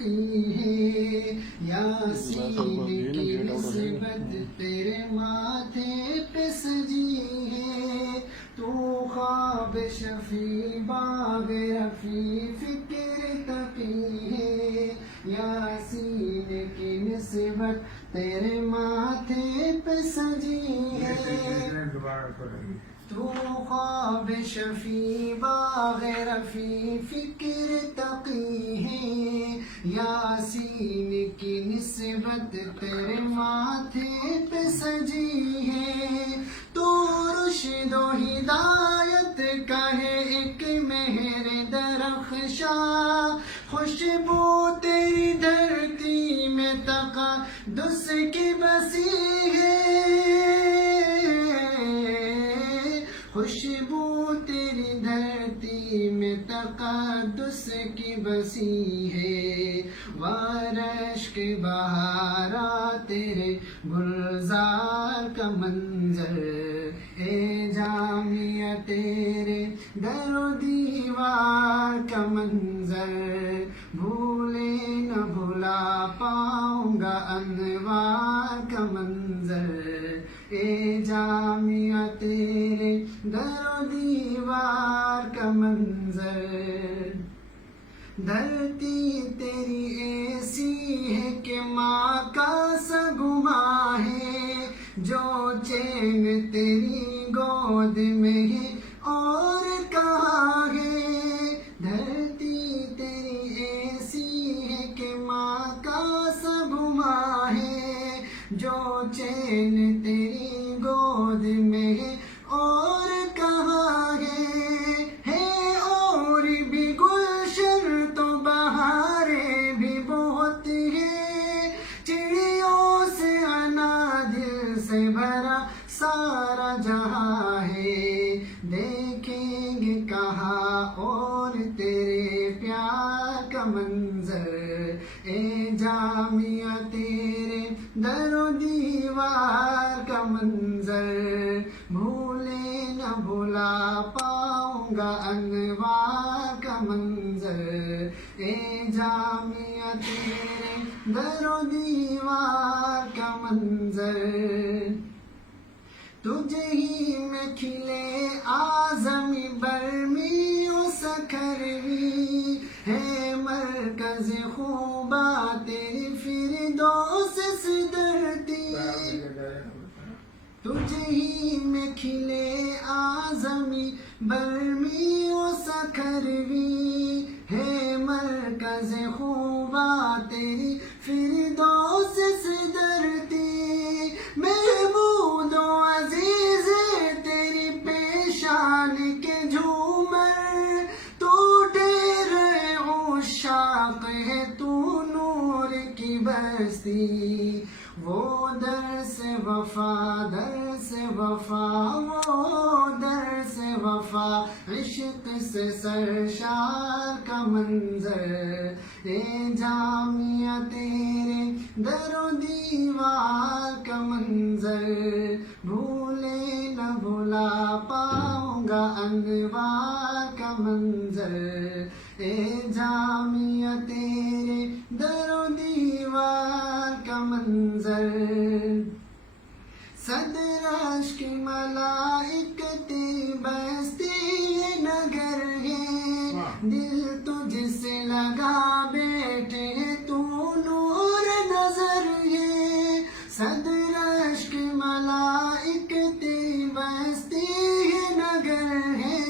تقی ہے، یاسین کی نسبت تیرے ماتھے پہ سجی ہے، تو خواب شفیع باغ رفیع فکر تقی ہے، یاسین کی نسبت تیرے ماتھے پہ سجی ہے، تو خواب شفیع باغ رفیع فکر تقی ہے، یاسین کی نسبت تیرے ماتھے پہ سجی ہے، تو رشد و ہدایت کا ہے ایک مہر درخشاں، خوشبو تیری دھرتی میں تقدس کی بسی ہے، خوشبو تیری دھرتی میں تقدس کی بسی ہے، وارشک بہارا تیرے گلزار کا منظر، اے جامعہ تیرے در و دیوار کا منظر، بھولے نہ بھلا پاؤں گا انوار کا منظر، اے جامعہ تیرے در و دیوار کا منظر، دھرتی تیری ایسی ہے کہ ماں کا سا گماں ہے، جو چین تیری گود میں ہے اور کہاں ہے، دھرتی تیری ایسی ہے کہ ماں کا سا گماں ہے، جو چین تیری گود میں ہے اور کہاں ہے اور بھی گلشن تو بہاریں بھی بہت ہیں، چڑیوں سے انا دل سے بھرا سارا جہاں ہے، دیکھیں گے کہاں اور تیرے پیار کا منظر، اے جامعہ تیرے در و دیوار کا منظر، بھولے نہ بھلا پاؤں گا انوار کا منظر، اے جامعہ تیرے در و دیوار کا منظر، تجھے ہی میں کھلے اعظمی برمی و سکھروی، ہے مرکز خوباں تیری فردوس صدرتی، تجھے ہی میں کھلے اعظمی برمی و سکھروی، ہے مرکز خوباں تیری فردوس صدرتی، محمود و عزیز تیری پیشان کے جھومر، تو ڈیرے عشاق ہے تو نور کی بستی، وہ در سے وفا در سے وفا وہ در سے وفا، عشق سے سرشار کا منظر، اے جامعہ تیرے در و دیوار کا منظر، بھولے نہ بھلا پاؤں گا انوار کا منظر، اے جامعہ تیرے در و دیوار کا منظر، صدرش کی ملائکتی بستی نگر ہے، دل تجھ سے لگا بیٹھے تو نور نظر ہے، صدرش کی ملائکتی بستی نگر ہے،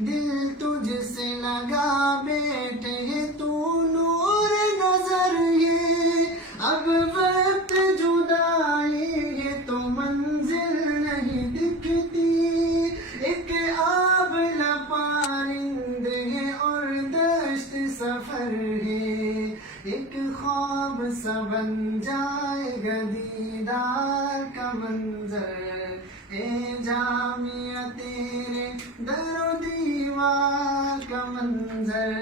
دل تجھ سے لگا بیٹھے تو نور نظر ہے، اب وقت جدائی ہے تو منزل نہیں دکھتی، ایک آبلہ پرند ہے اور دشت سفر ہے، ایک خواب سا بن جائے گا دیدار کا منظر، اے جامعہ تیرے در و دیوار کا منظر،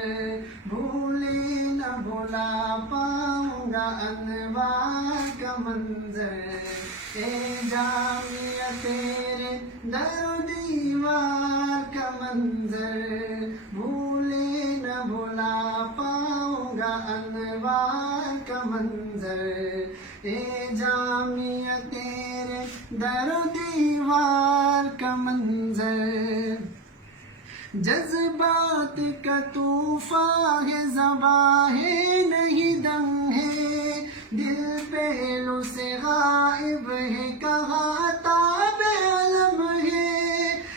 بھولے نہ بھلا پاؤں گا انوار کا منظر، اے جامعہ تیرے در و دیوار کا منظر، بھولے نہ بھلا پاؤں گا انوار کا منظر، اے جامعہ تیرے در و دیوار کا منظر، جذبات کا طوفان ہے، زباں ہے نہیں دم ہے، دل پہلو سے غائب ہے، کہاں تاب علم ہے،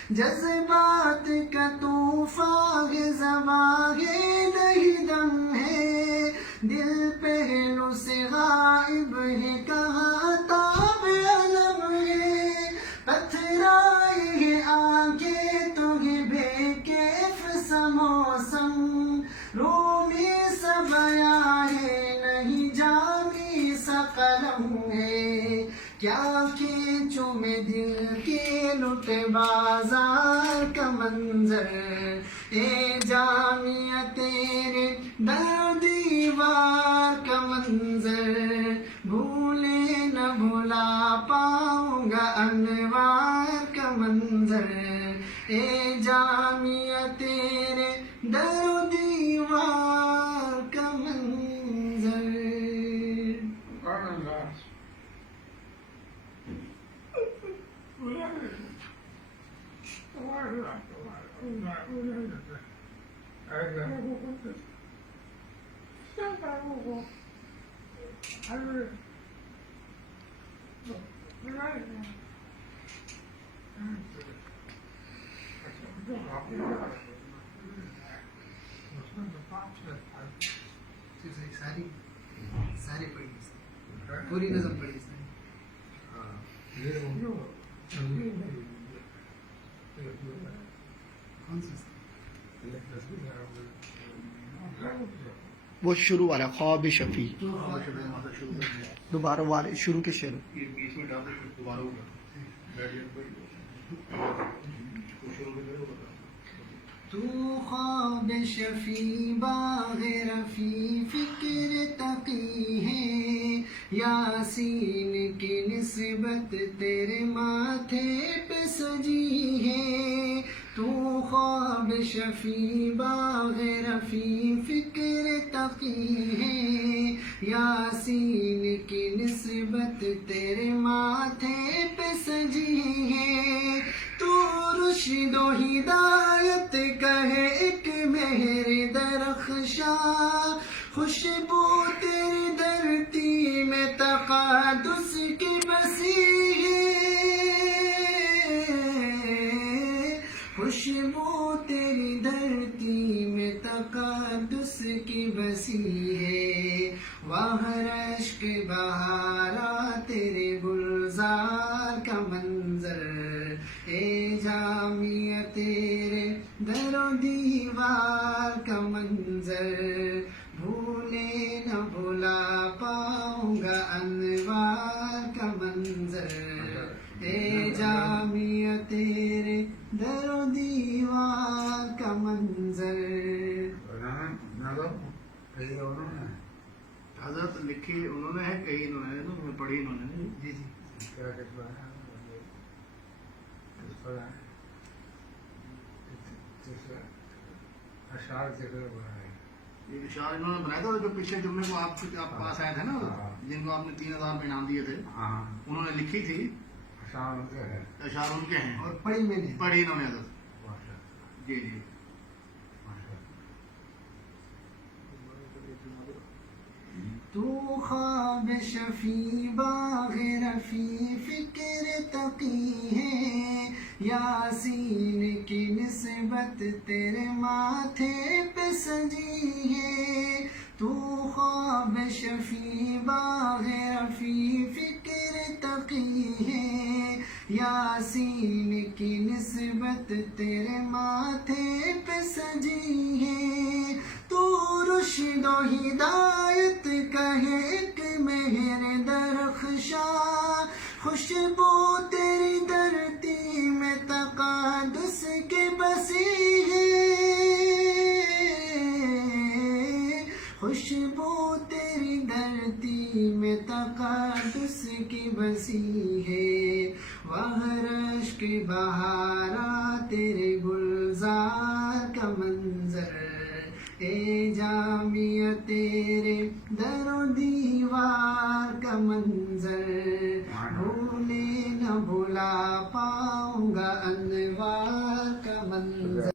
جذبات کا طوفان ہے، زباں ہے نہیں دم ہے، دل پہلو سے غائب ہے، کہاں تاب علم ہے، پتھرائی ہے آنکھیں تمہیں بے کیف سا موسم، رومی سا بیاں ہے نہیں جامی سا قلم ہے، کیا کھینچوں میں دل کے لٹ بازار کا منظر، اے جامعہ تیرے در و دیوار کا منظر، بھولے نہ بھلا پاؤں گا انوار کا منظر، اے جامعہ تیرے در و دیوار کا منظر۔ ساری پڑھی پوری نظم پڑھی اس نے۔ کون سی؟ وہ شروع والا خواب شفیع، دوبارہ والے شروع کے شعر۔ تو خواب شفیع باغ رفیع فکر تقی ہے، یاسین کی نسبت تیرے ماتھے پہ سجی ہے، تو خواب شفیع باغ رفیع فکر تقی ہے، یاسین کی نسبت تیرے ماتھے پہ سجی ہے، تو رشد و ہدایت کا ہے ایک مہر درخشاں، خوشبو تیری دھرتی میں تقدس کی بسی ہے، خوشبو تیری دھرتی میں تقدس کی بسی ہے، وہاں رشک بہارا تیرے گلزار کا منظر، اے جامعہ تیرے در و دیوار کا منظر، بھولے نہ بھلا پاؤں گا انوار کا منظر، اے جامعہ تیرے در و دیوار کا منظر۔ حضرت لکھی انہوں نے ہے، کہیں انہوں نے پڑھی انہوں نے۔ جی جی یہ اشعار انہوں نے بنایا تھا جو پچھلے جمعے کو آپ پاس آئے تھے نا، جن کو آپ نے 3000 میں انعام دیے تھے، انہوں نے لکھی تھی، اشعار ان کے ہیں اور پڑھی میں نے۔ پڑھی انہوں نے حضرت۔ جی جی تو خواب شفیع باغ رفیع فکر تقی ہے، یاسین کی نسبت تیرے ماتھے پہ سجی ہے، تو خواب شفیع باغ رفیع فکر تقی ہے، یاسین کی نسبت تیرے ماتھے پہ سجی ہے، تو رشد و ہدایت کا ہے ایک مہر درخشاں، خوشبو تیری دھرتی میں تقدس کی بسی ہے، خوشبو تیری دھرتی میں تقدس کی بسی ہے، وہاں رشک بہارا تیرے گلزار کا منظر، اے جامعہ تیرے در و دیوار کا منظر بھولے نہ بھلا پاؤں گا انوار کا منظر